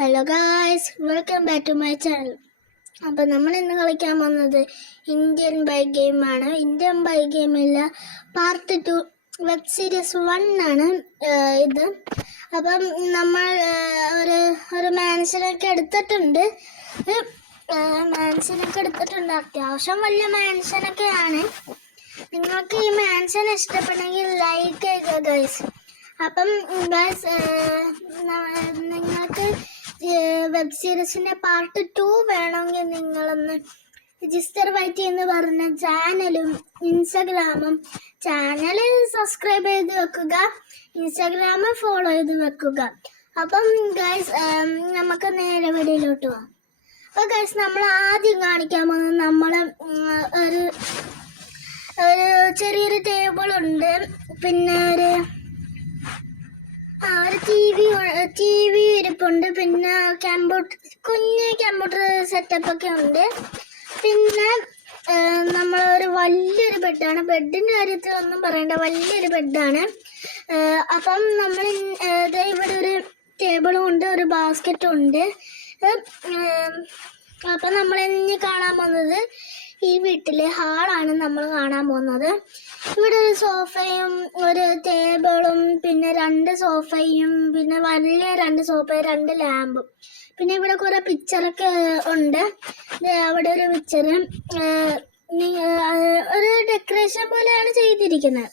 Hello guys, welcome back to my channel. അപ്പോൾ നമ്മൾ ഇന്ന് കളിക്കാൻ പോകുന്നത് ഇന്ത്യൻ ബൈക്ക് ഗെയിമാണ്. ഇന്ത്യൻ ബൈക്ക് ഗെയിമില്ല, പാർട്ട് 2 വെബ് സീരീസ് 1 ആണ് ഇത്. അപ്പം നമ്മൾ ഒരു മാൻഷനൊക്കെ എടുത്തിട്ടുണ്ട്. അത്യാവശ്യം വലിയ മാൻഷനൊക്കെയാണ്. നിങ്ങൾക്ക് ഈ മാൻഷൻ ഇഷ്ടപ്പെട്ടെങ്കിൽ ലൈക്ക് ചെയ്യുക ഗൈസ്. അപ്പം ഗൈസ്, നിങ്ങൾക്ക് വെബ് സീരീസിൻ്റെ പാർട്ട് 2 വേണമെങ്കിൽ നിങ്ങളൊന്ന് രജിസ്റ്റർ വൈറ്റ് എന്ന് പറഞ്ഞ ചാനലും ഇൻസ്റ്റഗ്രാമും ചാനൽ സബ്സ്ക്രൈബ് ചെയ്ത് വെക്കുക, ഇൻസ്റ്റഗ്രാം ഫോളോ ചെയ്ത് വെക്കുക. അപ്പം ഗൈസ്, നമുക്ക് നേരെ വീഡിയോയിലോട്ട് പോകാം. അപ്പോൾ ഗൈസ്, നമ്മൾ ആദ്യം കാണിക്കാൻ പോകുന്നത് നമ്മൾ ഒരു ചെറിയൊരു ടേബിളുണ്ട്, പിന്നെ ഒരു ടി വി ഇരിപ്പുണ്ട്, പിന്നെ കുഞ്ഞ് കമ്പ്യൂട്ടർ സെറ്റപ്പൊക്കെ ഉണ്ട്. പിന്നെ നമ്മളൊരു വലിയൊരു ബെഡാണ്. ബെഡിൻ്റെ കാര്യത്തിലൊന്നും പറയണ്ട, വലിയൊരു ബെഡാണ്. അപ്പം നമ്മൾ ഇവിടെ ഒരു ടേബിളും ഉണ്ട്, ഒരു ബാസ്ക്കറ്റും ഉണ്ട്. അപ്പം നമ്മൾ ഇനി കാണാൻ പോകുന്നത് ഈ വീട്ടിലെ ഹാളാണ് നമ്മൾ കാണാൻ പോകുന്നത്. ഇവിടെ ഒരു സോഫയും ഒരു ടേബിളും പിന്നെ 2 സോഫയും പിന്നെ വലിയ 2 സോഫയും 2 ലാമ്പും. പിന്നെ ഇവിടെ കുറേ പിക്ചറൊക്കെ ഉണ്ട്. അവിടെ ഒരു പിക്ചർ ഒരു ഡെക്കറേഷൻ പോലെയാണ് ചെയ്തിരിക്കുന്നത്.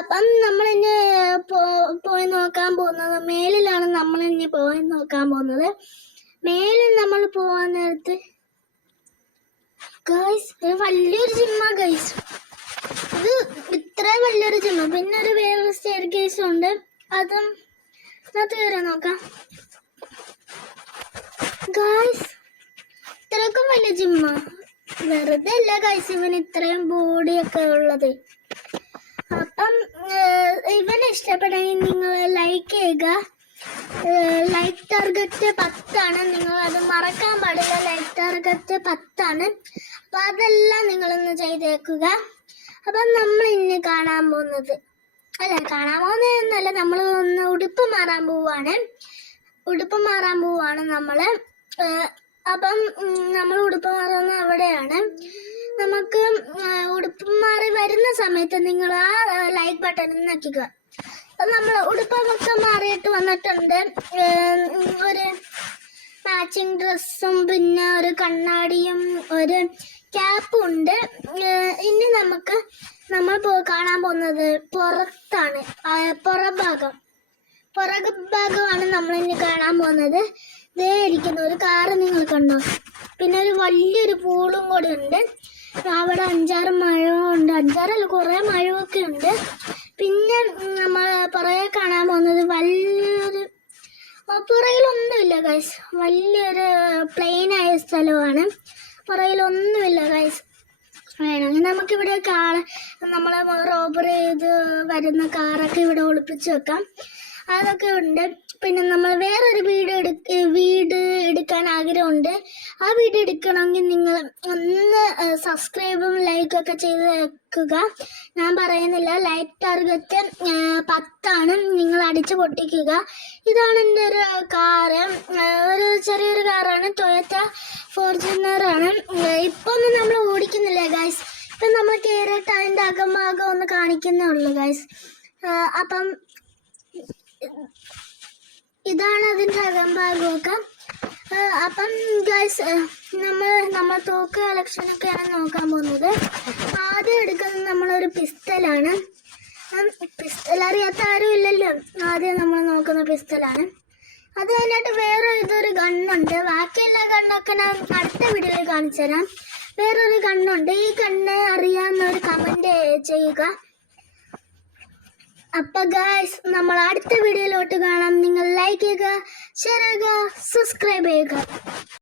അപ്പം നമ്മൾ ഇനി പോയി നോക്കാൻ പോകുന്നത് മേലിലാണ്. നമ്മൾ ഇനി പോയി നോക്കാൻ പോകുന്നത് മേലിൽ നമ്മൾ പോകാൻ നേരത്ത് ഗൈസ്, ഒരു വലിയൊരു ജിമ്മാ ഗൈസ്. ഇത് ഇത്ര വലിയൊരു ജിമ്മ. പിന്നെ ഒരു വേറൊരു സ്റ്റെയർ കേസും ഉണ്ട്, അതും അതിനകത്ത് കയറി നോക്കാം ഗൈസ്. ഇത്രക്കും വലിയ ജിമ്മ വെറുതെ അല്ല ഗൈസ്, ഇവന് ഇത്രയും ബോഡിയൊക്കെ ഉള്ളത്. അപ്പം ഇവനെ ഇഷ്ടപ്പെട്ടെങ്കിൽ നിങ്ങൾ ലൈക്ക് ചെയ്യുക. ലൈക്ക് ടാർഗറ്റ് 10 ആണ്. നിങ്ങൾ അത് മറക്കാൻ പാടില്ല. ലൈക്ക് ടാർഗറ്റ് 10 ആണ്. അപ്പം അതെല്ലാം നിങ്ങളൊന്ന് ചെയ്തേക്കുക. അപ്പം നമ്മൾ ഇന്ന് കാണാൻ പോകുന്നതെന്നല്ല, നമ്മൾ ഒന്ന് ഉടുപ്പ് മാറാൻ പോവാണ് നമ്മൾ. അപ്പം നമ്മൾ ഉടുപ്പ് മാറുന്ന അവിടെയാണ്. നമുക്ക് ഉടുപ്പ് മാറി വരുന്ന സമയത്ത് നിങ്ങൾ ആ ലൈക്ക് ബട്ടൺ നക്കുക. അപ്പം നമ്മൾ ഉടുപ്പൊക്കെ മാറിയിട്ട് വന്നിട്ടുണ്ട്. ഒരു മാച്ചിങ് ഡ്രസ്സും പിന്നെ ഒരു കണ്ണാടിയും ഒരു ക്യാപ്പും ഉണ്ട്. ഇനി നമ്മൾ കാണാൻ പോകുന്നത് പുറത്താണ്. പുറകു ഭാഗമാണ് നമ്മൾ ഇനി കാണാൻ പോകുന്നത്. ദേ ഇരിക്കുന്ന ഒരു കാറ് നിങ്ങൾ കണ്ടോ? പിന്നെ ഒരു വലിയൊരു പൂളും കൂടി ഉണ്ട്. അവിടെ 5-6 മഴവുണ്ട്. 5-6 കുറേ മഴവൊക്കെ ഉണ്ട്. പിന്നെ നമ്മൾ പുറകെ കാണാൻ പോകുന്നത് പുറകിലൊന്നുമില്ല ഗൈസ്. വലിയൊരു പ്ലെയിനായ സ്ഥലമാണ്. പുറകിലൊന്നുമില്ല ഗൈസ്. വേണമെങ്കിൽ നമുക്കിവിടെ നമ്മൾ റോബറി ചെയ്ത് വരുന്ന കാറൊക്കെ ഇവിടെ ഒളിപ്പിച്ച് വെക്കാം. അതൊക്കെ ഉണ്ട്. പിന്നെ നമ്മൾ വേറൊരു വീട് എടുക്കാൻ ആഗ്രഹമുണ്ട്. ആ വീഡിയോ എടുക്കണമെങ്കിൽ നിങ്ങൾ ഒന്ന് സബ്സ്ക്രൈബും ലൈക്കൊക്കെ ചെയ്ത് വെക്കുക. ഞാൻ പറയുന്നില്ല, ലൈക്ക് ടാർഗറ്റ് 10 ആണ്. നിങ്ങൾ അടിച്ച് പൊട്ടിക്കുക. ഇതാണ് എൻ്റെ ഒരു കാറ്. ഒരു ചെറിയൊരു കാറാണ്, ടൊയോറ്റ ഫോർച്യൂണറാണ്. ഇപ്പം ഒന്നും നമ്മൾ ഓടിക്കുന്നില്ല ഗൈസ്. ഇപ്പം നമ്മൾ കയറിയിട്ട് അതിൻ്റെ അകംഭാഗം ഒന്ന് കാണിക്കുന്നേ ഉള്ളൂ ഗൈസ്. അപ്പം ഇതാണ് അതിൻ്റെ അകംഭാഗമൊക്കെ. അപ്പം ഗൈസ്, നമ്മൾ തോക്ക് കളക്ഷനൊക്കെയാണ് നോക്കാൻ പോകുന്നത്. ആദ്യം എടുക്കുന്നത് നമ്മളൊരു പിസ്റ്റലാണ്. പിസ്റ്റൽ അറിയാത്ത ആരും ഇല്ലല്ലോ. ആദ്യം നമ്മൾ നോക്കുന്ന പിസ്റ്റലാണ്. അത് കഴിഞ്ഞിട്ട് വേറെ ഇതൊരു ഗണ്ണുണ്ട്. ബാക്കിയെല്ലാ ഗണ്ണൊക്കെ ഞാൻ അടുത്ത വീഡിയോയിൽ കാണിച്ചു തരാം. വേറൊരു ഗണ്ണുണ്ട്. ഈ ഗണ്ണ് അറിയാവുന്നവർ കമൻറ്റ് ചെയ്യുക. അപ്പോൾ ഗൈസ്, നമ്മൾ അടുത്ത വീഡിയോയിലോട്ട് കാണാം. നിങ്ങൾ ലൈക്ക് ചെയ്യുക, ഷെയർ ചെയ്യുക, സബ്സ്ക്രൈബ് ചെയ്യുക.